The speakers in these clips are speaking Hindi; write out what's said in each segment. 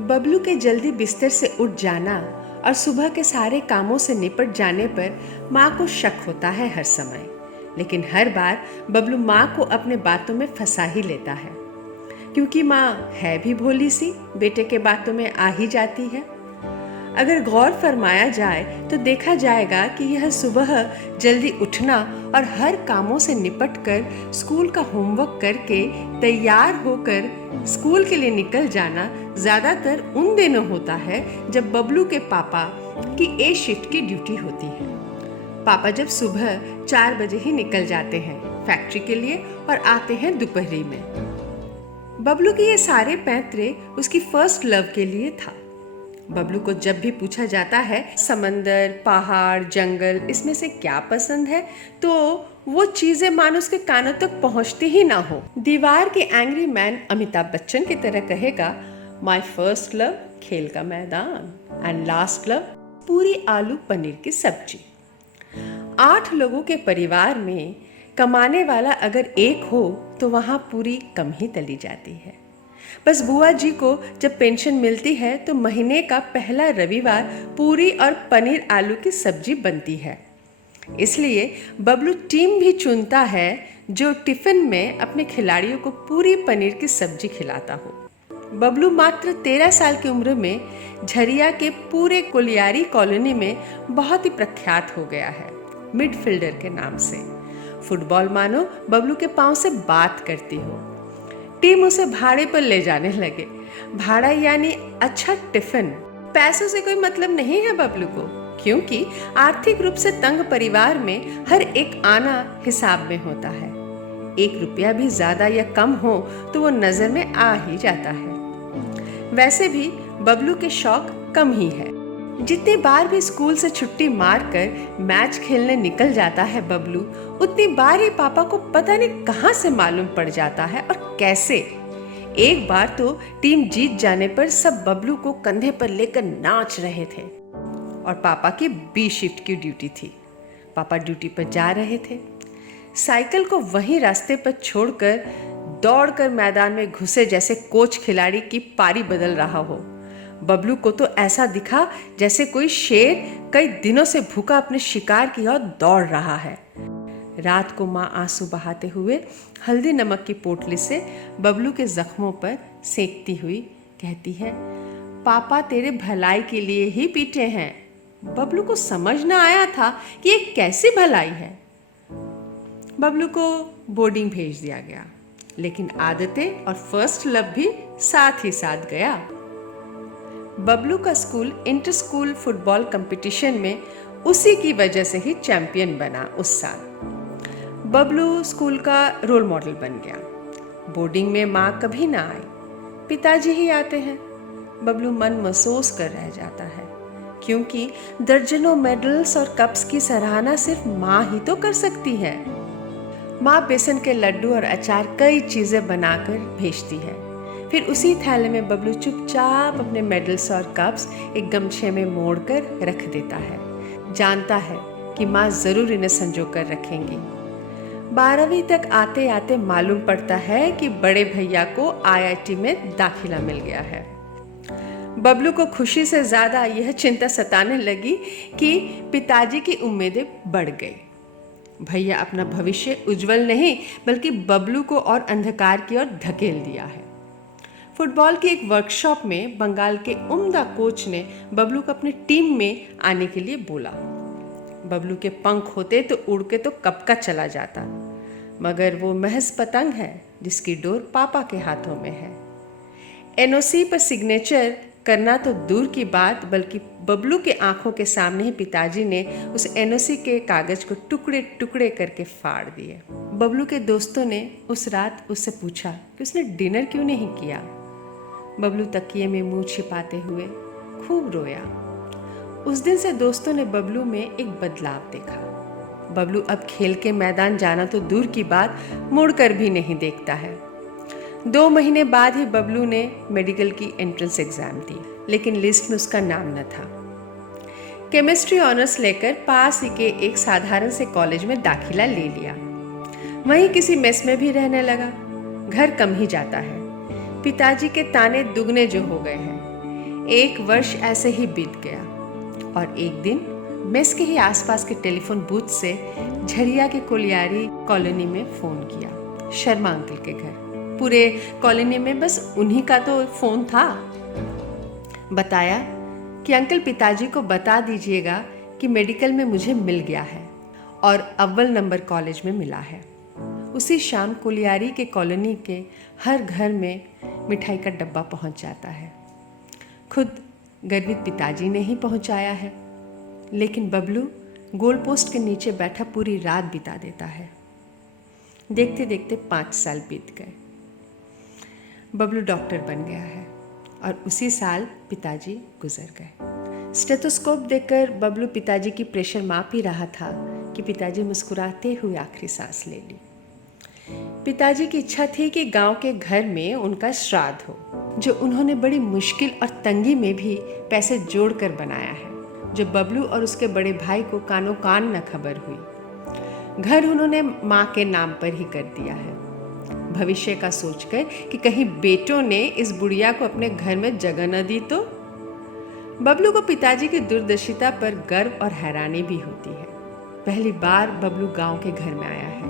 बबलू के जल्दी बिस्तर से उठ जाना और सुबह के सारे कामों से निपट जाने पर माँ को शक होता है हर समय। लेकिन हर बार बबलू माँ को अपने बातों में फंसा ही लेता है, क्योंकि माँ है भी भोली सी, बेटे के बातों में आ ही जाती है। अगर गौर फरमाया जाए तो देखा जाएगा कि यह सुबह जल्दी उठना और हर कामों से निपटकर स्कूल का होमवर्क करके तैयार होकर स्कूल के लिए निकल जाना ज़्यादातर उन दिनों होता है जब बबलू के पापा की ए शिफ्ट की ड्यूटी होती है। पापा जब सुबह 4 बजे ही निकल जाते हैं फैक्ट्री के लिए और आते हैं दोपहरी में। बबलू के ये सारे पैंतरे उसकी फर्स्ट लव के लिए था। बबलू को जब भी पूछा जाता है समंदर, पहाड़, जंगल, इसमें से क्या पसंद है, तो वो चीजें मानो उसके कानों तक पहुंचती ही ना हो। दीवार के एंग्री मैन अमिताभ बच्चन की तरह कहेगा, माय फर्स्ट लव खेल का मैदान एंड लास्ट लव पूरी आलू पनीर की सब्जी। 8 लोगों के परिवार में कमाने वाला अगर एक हो तो वहाँ पूरी कम ही तली जाती है। बस बुआ जी को जब पेंशन मिलती है तो महीने का पहला रविवार पूरी और पनीर आलू की सब्जी बनती है। इसलिए बबलू टीम भी चुनता है जो टिफिन में अपने खिलाड़ियों को पूरी पनीर की सब्जी खिलाता हो। बबलू मात्र 13 साल की उम्र में झरिया के पूरे कोलियारी कॉलोनी में बहुत ही प्रख्यात हो गया है, मिडफील्डर के नाम से। फुटबॉल मानो बबलू के पांव से बात करती हो। टीम उसे भाड़े पर ले जाने लगे। भाड़ा यानी अच्छा टिफिन। पैसों से कोई मतलब नहीं है बबलू को, क्योंकि आर्थिक रूप से तंग परिवार में हर एक आना हिसाब में होता है। 1 रुपया भी ज्यादा या कम हो तो वो नजर में आ ही जाता है। वैसे भी बबलू के शौक कम ही है। जितनी बार भी स्कूल से छुट्टी मारकर मैच खेलने निकल जाता है बबलू, उतनी बार ही पापा को पता नहीं कहां से मालूम पड़ जाता है और कैसे। एक बार तो टीम जीत जाने पर सब बबलू को कंधे पर लेकर नाच रहे थे और पापा की बी शिफ्ट की ड्यूटी थी। पापा ड्यूटी पर जा रहे थे। साइकिल को वहीं रास्ते पर छोड़कर दौड़कर मैदान में घुसे जैसे कोच खिलाड़ी की पारी बदल रहा हो। बबलू को तो ऐसा दिखा जैसे कोई शेर कई दिनों से भूखा अपने शिकार की ओर दौड़ रहा है। रात को माँ आंसू बहाते हुए हल्दी नमक की पोटली से बबलू के जख्मों पर सेंकती हुई कहती है, पापा तेरे भलाई के लिए ही पीटे हैं। बबलू को समझ न आया था कि ये कैसी भलाई है। बबलू को बोर्डिंग भेज दिया गया, लेकिन आदतें और फर्स्ट लव भी साथ ही साथ गया। बबलू का school inter school football competition में उसी की वजह से ही चैंपियन बना उस साल। बबलू स्कूल का रोल मॉडल बन गया। बोर्डिंग में माँ कभी ना आई, पिताजी ही आते हैं। बबलू मन महसूस कर रह जाता है, क्योंकि दर्जनों मेडल्स और कप्स की सराहना सिर्फ माँ ही तो कर सकती है। माँ बेसन के लड्डू और अचार कई चीजें बनाकर भेजती है। फिर उसी थैले में बबलू चुपचाप अपने मेडल्स और कप्स एक गमछे में मोड़कर रख देता है। जानता है कि माँ जरूर इन्हें संजो कर रखेंगी। 12वीं तक आते आते मालूम पड़ता है कि बड़े भैया को IIT में दाखिला मिल गया है। बबलू को खुशी से ज्यादा यह चिंता सताने लगी कि पिताजी की उम्मीदें बढ़ गई। भैया अपना भविष्य उज्जवल नहीं बल्कि बबलू को और अंधकार की ओर धकेल दिया है। फुटबॉल की एक वर्कशॉप में बंगाल के उम्दा कोच ने बबलू को अपनी टीम में आने के लिए बोला। बबलू के पंख होते तो उड़ के तो कब का चला जाता, मगर वो महज पतंग है जिसकी डोर पापा के हाथों में है। NOC पर सिग्नेचर करना तो दूर की बात, बल्कि बबलू के आंखों के सामने ही पिताजी ने उस NOC के कागज को टुकड़े टुकड़े करके फाड़ दिए। बबलू के दोस्तों ने उस रात उससे पूछा कि उसने डिनर क्यों नहीं किया। बबलू तकिए में मुंह छिपाते हुए खूब रोया। उस दिन से दोस्तों ने बबलू में एक बदलाव देखा। बबलू अब खेल के मैदान जाना तो दूर की बात, मुड़कर भी नहीं देखता है। 2 महीने बाद ही बबलू ने मेडिकल की एंट्रेंस एग्जाम दी, लेकिन लिस्ट में उसका नाम न था। केमिस्ट्री ऑनर्स लेकर पास ही के एक साधारण से कॉलेज में दाखिला ले लिया। वहीं किसी मेस में भी रहने लगा। घर कम ही जाता है। पिताजी के ताने दुगने जो हो गए हैं। 1 वर्ष ऐसे ही बीत गया और एक दिन मेस के ही आसपास के टेलीफोन बूथ से झरिया के कोलियारी कॉलोनी में फ़ोन किया, शर्मा अंकल के घर। पूरे कॉलोनी में बस उन्हीं का तो फ़ोन था। बताया कि अंकल पिताजी को बता दीजिएगा कि मेडिकल में मुझे मिल गया है और अव्वल नंबर कॉलेज में मिला है। उसी शाम कोलियारी के कॉलोनी के हर घर में मिठाई का डब्बा पहुंच जाता है। खुद गर्वित पिताजी ने ही पहुंचाया है, लेकिन बबलू गोल पोस्ट के नीचे बैठा पूरी रात बिता देता है। देखते देखते 5 साल बीत गए। बबलू डॉक्टर बन गया है और उसी साल पिताजी गुजर गए। स्टेथोस्कोप देखकर बबलू पिताजी की प्रेशर माप ही रहा था कि पिताजी मुस्कुराते हुए आखिरी सांस ले ली। पिताजी की इच्छा थी कि गांव के घर में उनका श्राद्ध हो, जो उन्होंने बड़ी मुश्किल और तंगी में भी पैसे जोड़कर बनाया है, जो बबलू और उसके बड़े भाई को कानो कान न खबर हुई। घर उन्होंने माँ के नाम पर ही कर दिया है, भविष्य का सोचकर कि कहीं बेटों ने इस बुढ़िया को अपने घर में जगह न दी तो। बबलू को पिताजी की दूरदर्शिता पर गर्व और हैरानी भी होती है। पहली बार बबलू गांव के घर में आया है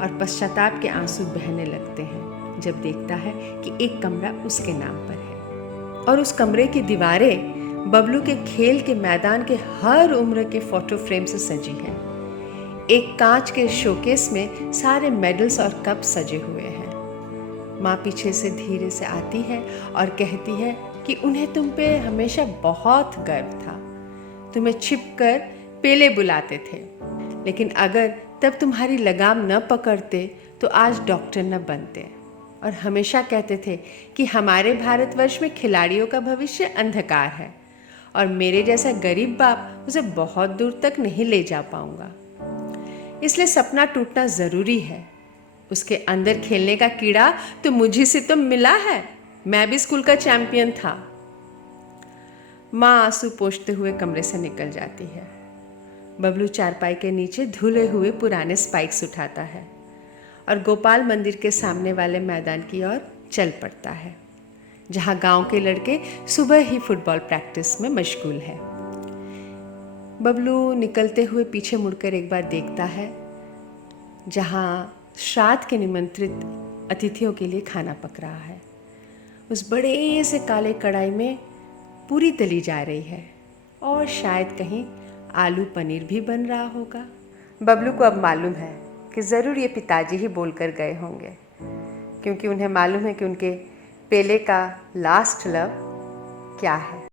और पश्चाताप के आंसू बहने लगते हैं जब देखता है कि एक कमरा उसके नाम पर है और उस कमरे की दीवारें बबलू के खेल के मैदान के हर उम्र के फोटो फ्रेम से सजी हैं। एक कांच के शोकेस में सारे मेडल्स और कप सजे हुए हैं। माँ पीछे से धीरे से आती है और कहती है कि उन्हें तुम पे हमेशा बहुत गर्व था, तुम्हें छिपकर पेले बुलाते थे, लेकिन अगर तब तुम्हारी लगाम न पकड़ते तो आज डॉक्टर न बनते। और हमेशा कहते थे कि हमारे भारतवर्ष में खिलाड़ियों का भविष्य अंधकार है और मेरे जैसा गरीब बाप उसे बहुत दूर तक नहीं ले जा पाऊंगा। इसलिए सपना टूटना ज़रूरी है। उसके अंदर खेलने का कीड़ा तो मुझे से तो मिला है, मैं भी स्कूल का चैंपियन था। माँ आंसू पोंछते हुए कमरे से निकल जाती है। बबलू चारपाई के नीचे धुले हुए पुराने स्पाइक्स उठाता है और गोपाल मंदिर के सामने वाले मैदान की ओर चल पड़ता है, जहां गांव के लड़के सुबह ही फुटबॉल प्रैक्टिस में मशगूल है। बबलू निकलते हुए पीछे मुड़कर एक बार देखता है, जहां श्राद्ध के निमंत्रित अतिथियों के लिए खाना पक रहा है। उस बड़े से काले कढ़ाई में पूरी तली जा रही है और शायद कहीं आलू पनीर भी बन रहा होगा। बबलू को अब मालूम है कि ज़रूर ये पिताजी ही बोलकर गए होंगे, क्योंकि उन्हें मालूम है कि उनके पेले का लास्ट लव क्या है।